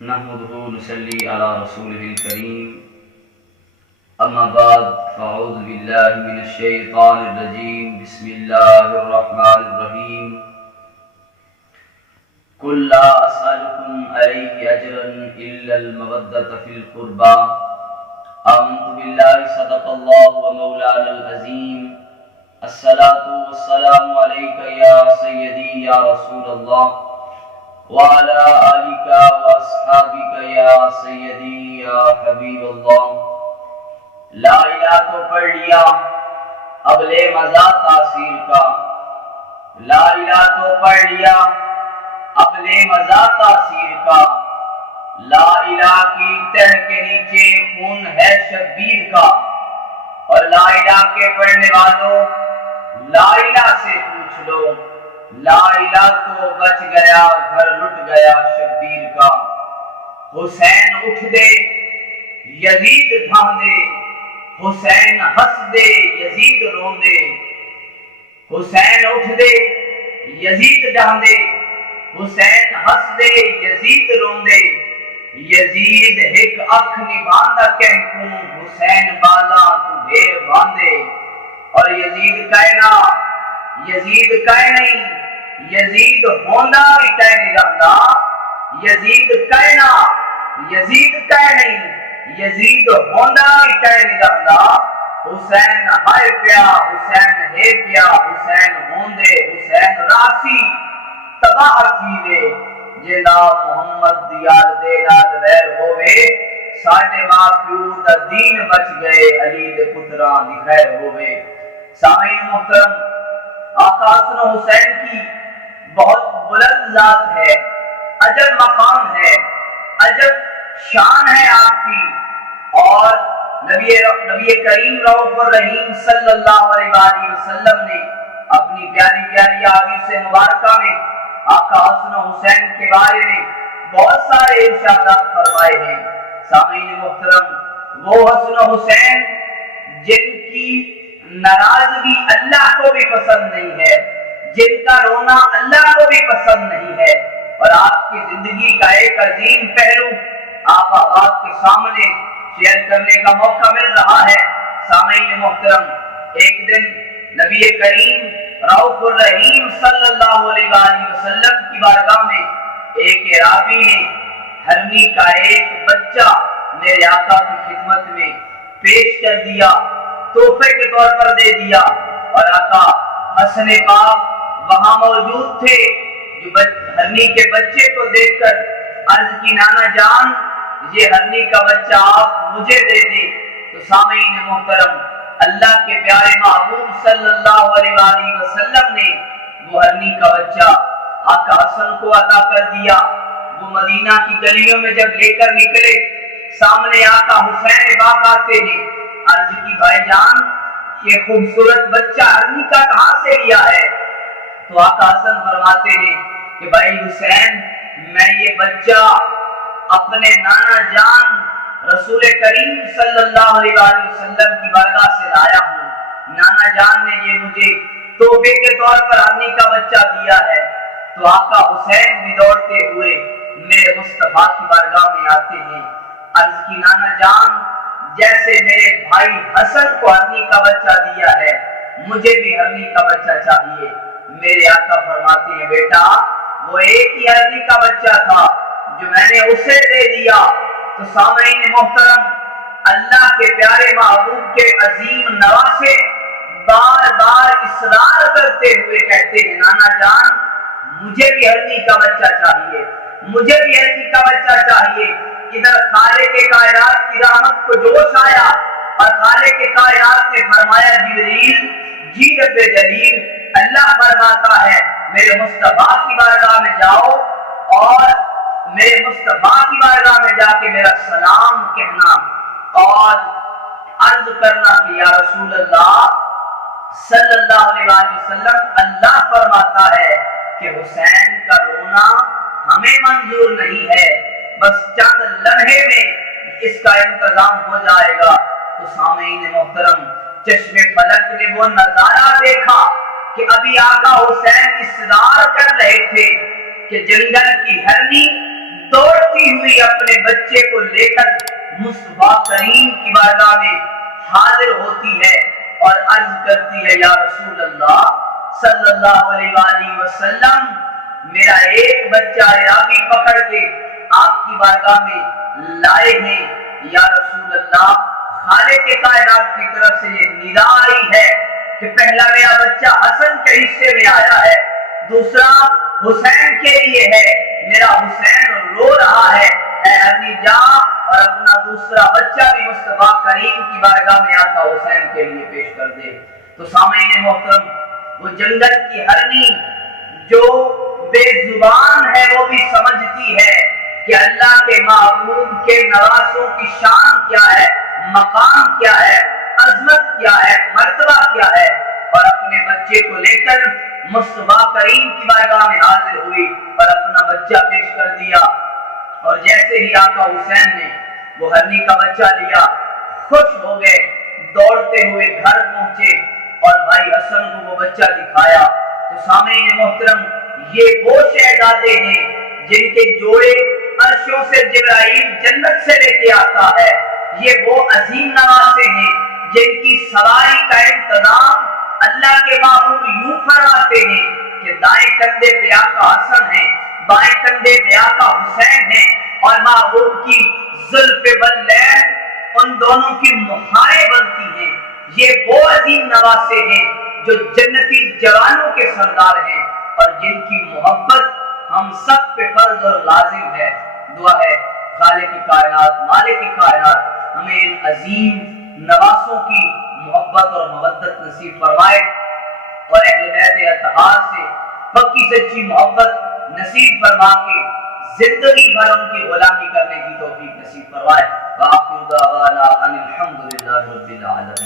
نحمده نصلي على رسوله الكريم اما بعد فاعوذ بالله من الشيطان الرجيم بسم الله الرحمن الرحيم قل لا اسالكم عليه اجرا الا المودة في القربى آمنت بالله صدق الله ومولانا العظيم الصلاة والسلام عليك يا سيدي يا رسول الله وعلى آلك واصحابك یا سیدی یا حبیب اللہ۔ لا الہ تو پڑھ لیا اب لے مزہ تاثیر کا، لا الہ تو پڑھ لیا اب لے مزہ تاثیر کا، لا الہ کی تہ کے نیچے خون ہے شبیر کا، اور لا الہ کے پڑھنے والوں لا الہ سے پوچھ لو، لا الہ تو بچ گیا گھر لٹ گیا شبیر کا۔ حسین اٹھ دے یزید ڈھان دے، حسین ہنس دے یزید رون دے، حسین اٹھ دے یزید ڈھان دے، حسین ہنس دے یزید رون دے، یزید ایک اکھ نبھاندا کہکوں، حسین بالا تو ڈھیر باندے۔ اور یزید کہنا یزید کہہ نہیں، یزید ہوندا بھی کہہ نہیں رہندا، یزید کہنا یزید کہہ نہیں، یزید ہوندا بھی کہہ نہیں رہندا۔ حسین ہائے پیا حسین ہے پیا حسین ہوندے، حسین راسی تباہ تھی وے، جیڑا محمد دیار دے نال ویر ہووے، ساڈے ماں پیو دا دین بچ گئے، علی دے پتراں دی خیر ہووے۔ سامعین محترم، آقا حسن و حسین کی بہت بلند ذات ہے، عجب مقام ہے، عجب شان ہے آپ کی، اور نبی کریم رؤوف الرحیم صلی اللہ علیہ وآلہ وسلم نے اپنی پیاری پیاری احادیث مبارکہ میں آقا حسن و حسین کے بارے میں بہت سارے ارشادات فرمائے ہیں۔ سامعین محترم، وہ حسن و حسین جن کی ناراضگی اللہ کو بھی پسند نہیں ہے، جن کا رونا اللہ کو بھی پسند نہیں ہے، اور آپ کی زندگی کا ایک عظیم پہلو آپ آباد کے سامنے شیئر کرنے کا موقع مل رہا ہے۔ سامعین محترم، ایک دن نبی کریم رؤوف الرحیم صلی اللہ علیہ وآلہ وسلم کی بارگاہ میں ایک اعرابی نے ہرنی کا ایک بچہ میرے آقا کی خدمت میں پیش کر دیا، تحفے کے طور پر دے دیا، اور آقا حسن پاک وہاں موجود تھے، جو ہرنی کے بچے کو دیکھ کر عرض کی نانا جان یہ ہرنی کا بچہ آپ مجھے دے دیں۔ تو سامعین محترم، اللہ کے پیارے محبوب صلی اللہ علیہ وآلہ وسلم نے وہ ہرنی کا بچہ آقا حسن کو عطا کر دیا۔ وہ مدینہ کی گلیوں میں جب لے کر نکلے، سامنے آقا حسین باق آتے ہیں، عرض کی بھائی جان یہ خوبصورت بچہ ہرنی کا کہاں سے لیا ہے؟ تو آقا حسن فرماتے ہیں کہ بھائی حسین، میں یہ بچہ اپنے نانا جان رسول کریم صلی اللہ علیہ وآلہ وسلم کی بارگاہ سے لایا ہوں، نانا جان نے یہ مجھے تحفے کے طور پر ہرنی کا بچہ دیا ہے۔ تو آقا حسین بھی دوڑتے ہوئے میرے مصطفیٰ کی بارگاہ میں آتے ہیں، عرض کی نانا جان جیسے میرے بھائی حسن کو ہرنی کا بچہ دیا ہے، مجھے بھی ہرنی کا بچہ چاہیے۔ میرے آقا فرماتے ہیں بیٹا وہ ایک ہی ہرنی کا بچہ تھا جو میں نے اسے دے دیا۔ تو سامعین محترم، اللہ کے پیارے محبوب کے عظیم نواسے بار بار اصرار کرتے ہوئے کہتے ہیں نانا جان مجھے بھی ہرنی کا بچہ چاہیے، مجھے بھی ہرنی کا بچہ چاہیے۔ ادھر خالق کائنات کی رحمت کو جوش آیا، اور خالق کائنات نے فرمایا جبریل جی رب جلیل، اللہ فرماتا ہے میرے مصطفیٰ کی بارگاہ میں جاؤ، اور میرے مصطفیٰ کی بارگاہ میں جا کے میرا سلام کہنا، اور عرض کرنا کہ یا رسول اللہ صلی اللہ علیہ وآلہ وسلم، اللہ فرماتا ہے کہ حسین کا رونا ہمیں منظور نہیں ہے، بس چند لمحے میں اس کا انتظام ہو جائے گا۔ تو سامعین محترم، چشم فلک نے وہ نظارہ دیکھا کہ ابھی آقا حسین اصرار کر رہے تھے کہ جنگل کی ہرنی دوڑتی ہوئی اپنے بچے کو لے کر مصطفیٰ کریم کی بارگاہ میں حاضر ہوتی ہے اور عرض کرتی ہے یا رسول اللہ صلی اللہ علیہ وآلہ وسلم، میرا ایک بچہ راوی پکڑ کے آپ کی بارگاہ میں لائے ہیں، یا رسول اللہ خالق کائنات کی طرف سے یہ ندا آئی ہے کہ پہلا میرا بچہ حسن کے حصے میں آیا ہے، دوسرا حسین کے لیے ہے، میرا حسین رو رہا ہے، اے ہرنی جا اور اپنا دوسرا بچہ بھی مصطفیٰ کریم کی بارگاہ میں آقا حسین کے لیے پیش کر دے۔ تو سامعین محترم، وہ جنگل کی ہرنی جو بے زبان ہے وہ بھی سمجھتی ہے کہ اللہ کے محبوب کے نواسوں کی شان کیا ہے، مقام کیا ہے، عظمت کیا ہے، مرتبہ کیا ہے، اور اپنے بچے کو لے کر مصطفیٰ کریم کی بارگاہ میں حاضر ہوئی اور اپنا بچہ پیش کر دیا۔ اور جیسے ہی آقا حسین نے وہ ہرنی کا بچہ لیا، خوش ہو گئے، دوڑتے ہوئے گھر پہنچے اور بھائی حسن کو وہ بچہ دکھایا۔ تو سامعین محترم، یہ وہ شہزادے ہیں جن کے جوڑے عرشوں سے جبرائیل جنت سے لے کے آتا ہے، یہ وہ عظیم نواسے ہیں جن کی سواری کا انتظام اللہ کے محبوب یوں فرماتے ہیں کہ دائیں کندھے پہ آقا حسن ہیں، بائیں کندھے پہ آقا حسین ہیں، اور محبوب کی زلف واللین ان دونوں کی مہاریں بنتی ہیں۔ یہ وہ عظیم نواسے ہیں جو جنتی جوانوں کے سردار ہیں اور جن کی محبت ہم سب پہ فرض اور لازم ہے۔ دعا ہے خالق کائنات مالک کائنات ہمیں ان عظیم نواسوں کی محبت اور مودت نصیب فرمائے اور اہل بیت اطہار سے پکی سچی محبت نصیب فرما کے زندگی بھر ان کی غلامی کرنے کی توفیق نصیب فرمائے۔ وآخر دعوانا ان الحمد للہ رب العالمین۔